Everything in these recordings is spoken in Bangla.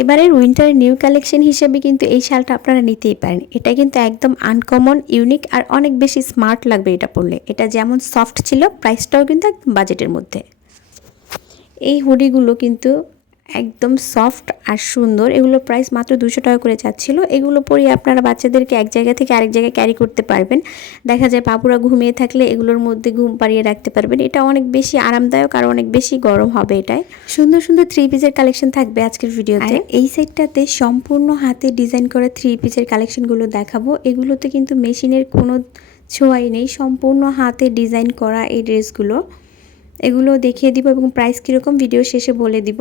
এবারের উইন্টার নিউ কালেকশন হিসেবে কিন্তু এই শালটা আপনারা নিতেই পারেন। এটা কিন্তু একদম আনকমন ইউনিক আর অনেক বেশি স্মার্ট লাগবে এটা পরলে। এটা যেমন সফট ছিল প্রাইসটাও কিন্তু একদম বাজেটের মধ্যে। এই হুডিগুলো কিন্তু একদম সফট আর সুন্দর। এগুলোর প্রাইস মাত্র দুশো টাকা করে যাচ্ছিল। এগুলো পরিয়ে আপনারা বাচ্চাদেরকে এক জায়গা থেকে আরেক জায়গায় ক্যারি করতে পারবেন। দেখা যায় বাবুরা ঘুমিয়ে থাকলে এগুলোর মধ্যে ঘুম পাড়িয়ে রাখতে পারবেন। এটা অনেক বেশি আরামদায়ক আর অনেক বেশি গরম হবে এটাই। সুন্দর সুন্দর থ্রি পিসের কালেকশন থাকবে আজকের ভিডিওতে। এই সেটটাতে সম্পূর্ণ হাতে ডিজাইন করা থ্রি পিসের কালেকশনগুলো দেখাবো। এগুলোতে কিন্তু মেশিনের কোনো ছোঁয়াই নেই। সম্পূর্ণ হাতে ডিজাইন করা এই ড্রেসগুলো এগুলো দেখিয়ে দিব এবং প্রাইস কীরকম ভিডিও শেষে বলে দিব।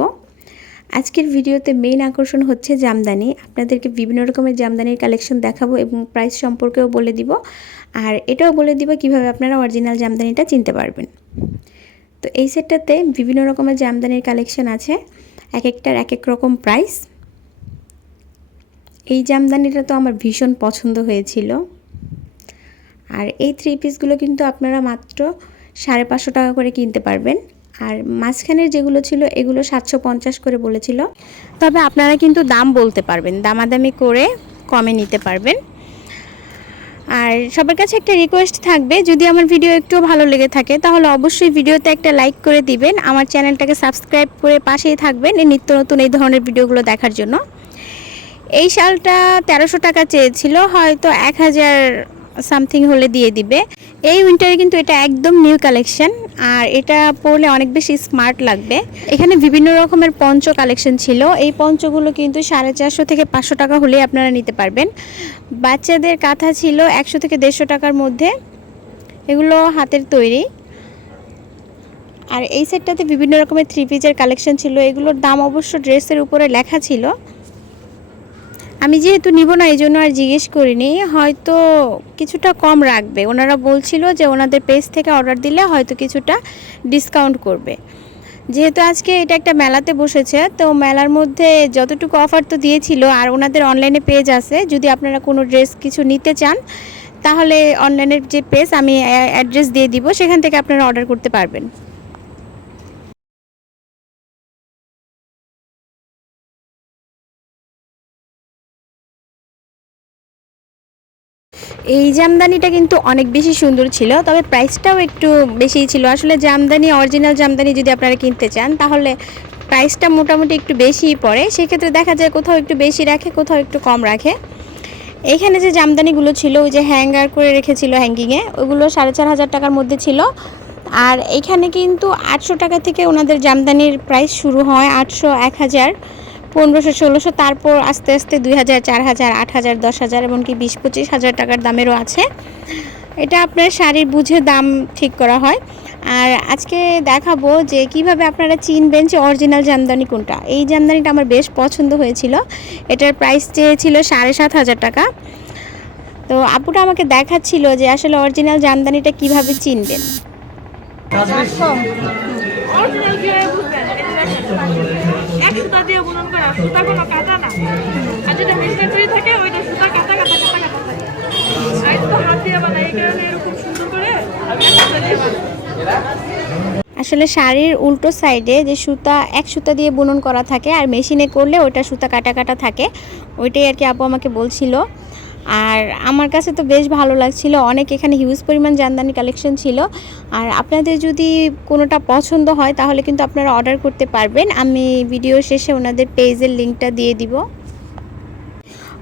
আজকের ভিডিওতে মেইন আকর্ষণ হচ্ছে জামদানি। আপনাদেরকে বিভিন্ন রকমের জামদানির কালেকশন দেখাবো এবং প্রাইস সম্পর্কেও বলে দিব। আর এটাও বলে দিব কীভাবে আপনারা অরিজিনাল জামদানিটা চিনতে পারবেন। তো এই সেটটাতে বিভিন্ন রকমের জামদানির কালেকশন আছে। এক একটার এক এক রকম প্রাইস এই জামদানিটা তো আমার ভীষণ পছন্দ হয়েছিল। আর এই থ্রি পিসগুলো কিন্তু আপনারা মাত্র সাড়ে পাঁচশো টাকা করে কিনতে পারবেন। আর মাঝখানের যেগুলো ছিল, এগুলো সাতশো পঞ্চাশ করে বলেছিল। তবে আপনারা কিন্তু দাম বলতে পারবেন, দামাদামি করে কমে নিতে পারবেন। আর সবার কাছে একটা রিকোয়েস্ট থাকবে, যদি আমার ভিডিও একটু ভালো লেগে থাকে, তাহলে অবশ্যই ভিডিওতে একটা লাইক করে দিবেন। আমার চ্যানেলটাকে সাবস্ক্রাইব করে পাশেই থাকবেন, এই নিত্য নতুন এই ধরনের ভিডিওগুলো দেখার জন্য। এই শালটা তেরোশো টাকা চেয়েছিল, হয়তো এক হাজার সামথিং হলে দিয়ে দিবে। এই উইন্টারে কিন্তু এটা একদম নিউ কালেকশন আর এটা পরলে অনেক বেশি স্মার্ট লাগবে। এখানে বিভিন্ন রকমের পঞ্চ কালেকশন ছিল। এই পঞ্চগুলো কিন্তু সাড়ে চারশো থেকে পাঁচশো টাকা হলেই আপনারা নিতে পারবেন। বাচ্চাদের কাঁথা ছিল একশো থেকে দেড়শো টাকার মধ্যে। এগুলো হাতের তৈরি। আর এই সেটটাতে বিভিন্ন রকমের থ্রি পিজের কালেকশন ছিল। এগুলোর দাম অবশ্য ড্রেসের উপরে লেখা ছিল। আমি যেহেতু নিব না এই জন্য আর জিজ্ঞেস করিনি। হয়তো কিছুটা কম রাখবে। ওনারা বলছিল যে ওনাদের পেজ থেকে অর্ডার দিলে হয়তো কিছুটা ডিসকাউন্ট করবে। যেহেতু আজকে এটা একটা মেলাতে বসেছে, তো মেলার মধ্যে যতটুকু অফার তো দিয়েছিল, আর ওনাদের অনলাইনে পেজ আছে, যদি আপনারা কোনো ড্রেস কিছু নিতে চান, তাহলে অনলাইনের যে পেজ, আমি অ্যাড্রেস দিয়ে দিব, সেখান থেকে আপনারা অর্ডার করতে পারবেন। এই জামদানিটা কিন্তু অনেক বেশি সুন্দর ছিল, তবে প্রাইসটাও একটু বেশি ছিল। আসলে জামদানি অরিজিনাল জামদানি যদি আপনারা কিনতে চান, তাহলে প্রাইসটা মোটামুটি একটু বেশিই পড়ে। সেক্ষেত্রে দেখা যায় কোথাও একটু বেশি রাখে, কোথাও একটু কম রাখে। এখানে যে জামদানিগুলো ছিল, ওই যে হ্যাঙ্গার করে রেখেছিল হ্যাঙ্গিংয়ে ওগুলো সাড়ে চার হাজার টাকার মধ্যে ছিল। আর এখানে কিন্তু আটশো টাকা থেকে ওনাদের জামদানির প্রাইস শুরু হয় আটশো এক হাজার। পনেরোশো, ষোলোশো, তারপর আস্তে আস্তে দুই হাজার, চার হাজার, আট হাজার, দশ হাজার, এমনকি বিশ, পঁচিশ হাজার টাকার দামেরও আছে। এটা আপনার শাড়ির বুঝে দাম ঠিক করা হয়। আর আজকে দেখাবো যে কীভাবে আপনারা চিনবেন যে অরিজিনাল জামদানি কোনটা। এই জামদানিটা আমার বেশ পছন্দ হয়েছিল। এটার প্রাইস চেয়েছিল সাড়ে সাত হাজার টাকা। তো আপুটা আমাকে দেখাচ্ছিল যে আসলে অরিজিনাল জামদানিটা কীভাবে চিনবেন। অরিজিনাল কীভাবে বুঝবেন সুতা কোনো কাটা না। আর যেটা মেশিনে তৈরি থাকে ওইটা সুতা কাটা কাটা কাটা কাটা থাকে আর তো হাত দিয়ে বানাই কারণে এরকম সুন্দর করে আমি আসলে শাড়ির উল্টো সাইডে যে সুতা, এক সুতা দিয়ে বুনন করা থাকে, আর মেশিনে করলে ওটা সুতা কাটা কাটা থাকে। ওইটাই আর কি আপু আমাকে বলছিল। আর আমার কাছে তো বেশ ভালো লাগছিল। অনেক এখানে হিউজ পরিমাণ জামদানি কালেকশন ছিল। আর আপনাদের যদি কোনোটা পছন্দ হয়, তাহলে কিন্তু আপনারা অর্ডার করতে পারবেন। আমি ভিডিও শেষে ওনাদের পেজের লিঙ্কটা দিয়ে দিব।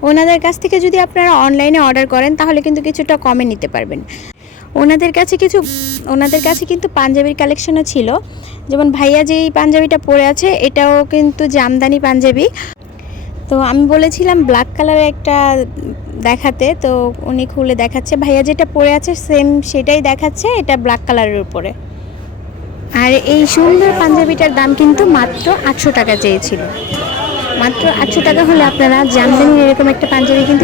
ওনাদের কাছ থেকে যদি আপনারা অনলাইনে অর্ডার করেন, তাহলে কিন্তু কিছুটা কমে নিতে পারবেন। ওনাদের কাছে কিছু, ওনাদের কাছে কিন্তু পাঞ্জাবির কালেকশনও ছিল। যেমন ভাইয়া যেই পাঞ্জাবিটা পরে আছে, এটাও কিন্তু জামদানি পাঞ্জাবি। তো আমি বলেছিলাম ব্ল্যাক কালারের একটা দেখাতে, তো উনি খুলে দেখাচ্ছে। ভাইয়া যেটা পরে আছে সেম সেটাই দেখাচ্ছে, এটা ব্ল্যাক কালারের উপরে। আর এই সুন্দর পাঞ্জাবিটার দাম কিন্তু মাত্র আটশো টাকা চেয়েছিল। মাত্র আটশো টাকা হলে আপনারা জামদানির এরকম একটা পাঞ্জাবি কিন্তু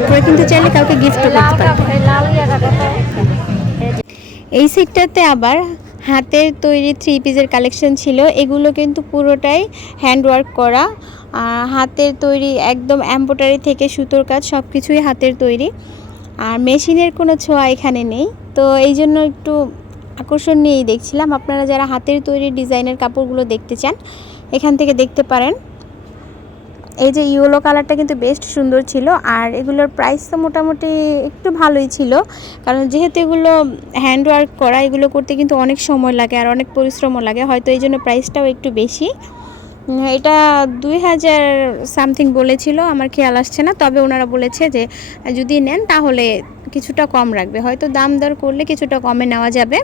আপনারা কিন্তু চাইলে কাউকে গিফটও করতে পারবেন। এই সেটটাতে আবার হাতের তৈরি থ্রি পিসের কালেকশন ছিল। এগুলো কিন্তু পুরোটাই হ্যান্ডওয়ার্ক করা। হাতের তৈরি একদম অ্যাম্বোটারি থেকে সুতোর কাজ সব কিছুই হাতের তৈরি। আর মেশিনের কোনো ছোঁয়া এখানে নেই। তো এই জন্য একটু আকর্ষণ নিয়েই দেখছিলাম। আপনারা যারা হাতের তৈরি ডিজাইনের কাপড়গুলো দেখতে চান, এখান থেকে দেখতে পারেন। এই যে ইয়েলো কালারটা কিন্তু বেস্ট সুন্দর ছিল, আর এগুলোর প্রাইস তো মোটামুটি একটু ভালোই ছিল। কারণ যেহেতু এগুলো হ্যান্ড ওয়ার্ক করা, এগুলো করতে কিন্তু অনেক সময় লাগে আর অনেক পরিশ্রমও লাগে, হয়তো এই জন্য প্রাইসটাও একটু বেশি। এটা দুই হাজার সামথিং বলেছিল, আমার খেয়াল আসছে না, তবে ওনারা বলেছে যে যদি নেন তাহলে কিছুটা কম রাখবে, হয়তো দাম দর করলে কিছুটা কমে নেওয়া যাবে।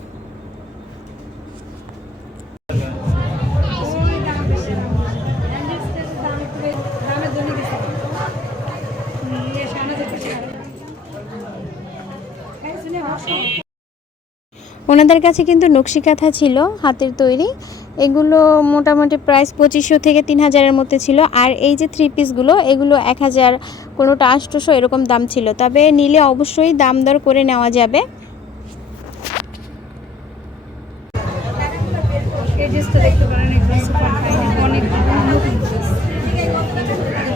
ওনাদের কাছে কিন্তু নকশি কাঁথা ছিল, হাতের তৈরি। এগুলো মোটামুটি প্রাইস পঁচিশশো থেকে তিন হাজারের মধ্যে ছিল। আর এই যে থ্রি পিসগুলো এগুলো এক হাজার, কোনোটা আটশোশো এরকম দাম ছিল। তবে নিলে অবশ্যই দাম দর করে নেওয়া যাবে। দেখতে পারেন একদম সুপার ফাইন অনেক নতুন ড্রেস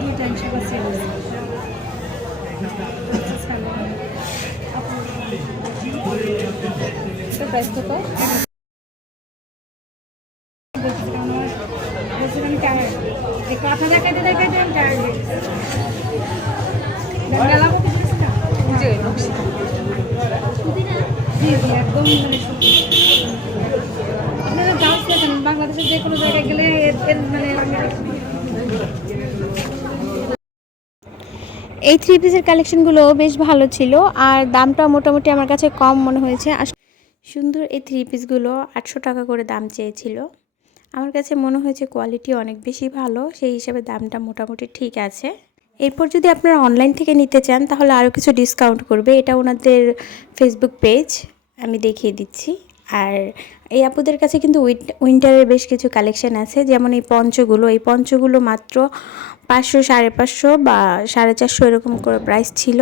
দুইটা ইঞ্চি বা সিরিজ প্রাইস কত এই কথা দেখাতে দেখাতে আমি টায়ার্ড গেছি। গেলাম জি জি জি একদম মানে আপনারা ডান্স দেখেন বাংলাদেশের যে কোনো জায়গায় গেলে এর- মানে এই থ্রি পিসের কালেকশনগুলো বেশ ভালো ছিল আর দামটা মোটামুটি আমার কাছে কম মনে হয়েছে। সুন্দর এই থ্রি পিসগুলো আটশো টাকা করে দাম চেয়েছিল। আমার কাছে মনে হয়েছে কোয়ালিটি অনেক বেশি ভালো, সেই হিসাবে দামটা মোটামুটি ঠিক আছে। এরপর যদি আপনারা অনলাইন থেকে নিতে চান, তাহলে আরও কিছু ডিসকাউন্ট করবে। এটা ওনাদের ফেসবুক পেজ আমি দেখিয়ে দিচ্ছি। আর এই আপুদের কাছে কিন্তু উইন্টারের বেশ কিছু কালেকশন আছে। যেমন এই পঞ্চগুলো এই পঞ্চগুলো মাত্র পাঁচশো, সাড়ে পাঁচশো বা সাড়ে চারশো এরকম করে প্রাইস ছিল।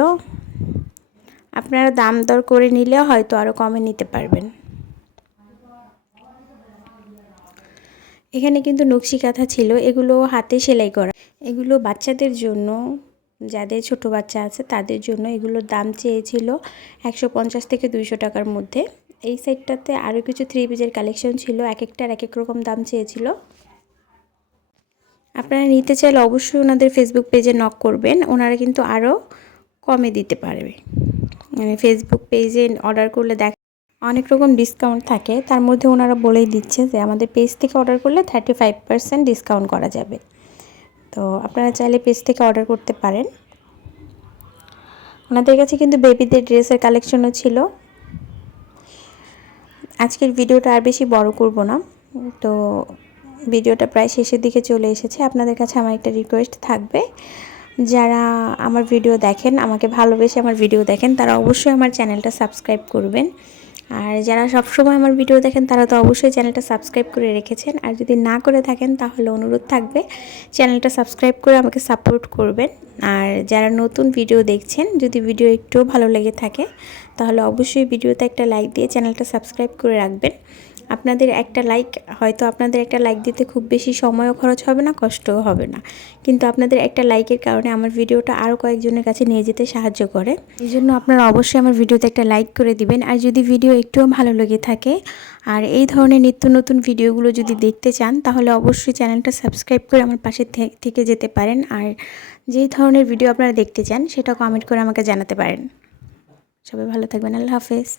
আপনারা দাম দর করে নিলে হয়তো আরও কমে নিতে পারবেন। এখানে কিন্তু নকশি কাঁথা ছিল, এগুলো হাতে সেলাই করা। এগুলো বাচ্চাদের জন্য, যাদের ছোট বাচ্চা আছে তাদের জন্য এগুলোর দাম চেয়েছিল একশো পঞ্চাশ থেকে দুইশো টাকার মধ্যে। এই সাইডটাতে আরও কিছু থ্রি পিসের কালেকশন ছিল, এক একটার এক এক রকম দাম চেয়েছিল। আপনারা নিতে চাইলে অবশ্যই ওনাদের ফেসবুক পেজে নক করবেন, ওনারা কিন্তু আরও কমে দিতে পারবে। মানে ফেসবুক পেজে অর্ডার করলে দেখ, অনেক রকম ডিসকাউন্ট থাকে। তার মধ্যে ওনারা বলেই দিচ্ছে যে, আমাদের পেজ থেকে অর্ডার করলে থার্টি ফাইভ পার্সেন্ট ডিসকাউন্ট করা যাবে। তো আপনারা চাইলে পেজ থেকে অর্ডার করতে পারেন। ওনাদের কাছে কিন্তু বেবিদের ড্রেসের কালেকশনও ছিল। আজকের ভিডিওটা আর বেশি বড় করব না। তো ভিডিওটা প্রায় শেষের দিকে চলে এসেছে। আপনাদের কাছে আমার একটা রিকোয়েস্ট থাকবে। যারা আমার ভিডিও দেখেন, আমাকে ভালোবেসে আমার ভিডিও দেখেন, তারা অবশ্যই আমার চ্যানেলটা সাবস্ক্রাইব করবেন। আর যারা সবসময় আমার ভিডিও দেখেন, তারা তো অবশ্যই চ্যানেলটা সাবস্ক্রাইব করে রেখেছেন। আর যদি না করে থাকেন, তাহলে অনুরোধ থাকবে চ্যানেলটা সাবস্ক্রাইব করে আমাকে সাপোর্ট করবেন। আর যারা নতুন ভিডিও দেখছেন, যদি ভিডিও একটুও ভালো লেগে থাকে, তাহলে অবশ্যই ভিডিওতে একটা লাইক দিয়ে চ্যানেলটা সাবস্ক্রাইব করে রাখবেন। আপনাদের একটা লাইক হয়তো আপনাদের একটা লাইক দিতে খুব বেশি সময়ও খরচ হবে না, কষ্টও হবে না। কিন্তু আপনাদের একটা লাইকের কারণে আমার ভিডিওটা আরও কয়েকজনের কাছে নিয়ে যেতে সাহায্য করে। এই জন্য আপনারা অবশ্যই আমার ভিডিওতে একটা লাইক করে দিবেন। আর যদি ভিডিও একটুও ভালো লেগে থাকে, আর এই ধরনের নিত্য নতুন ভিডিওগুলো যদি দেখতে চান, তাহলে অবশ্যই চ্যানেলটা সাবস্ক্রাইব করে আমার পাশে থেকে যেতে পারেন। আর যেই ধরনের ভিডিও আপনারা দেখতে চান সেটা কমেন্ট করে আমাকে জানাতে পারেন। সবাই ভালো থাকবেন। আল্লাহ হাফেজ।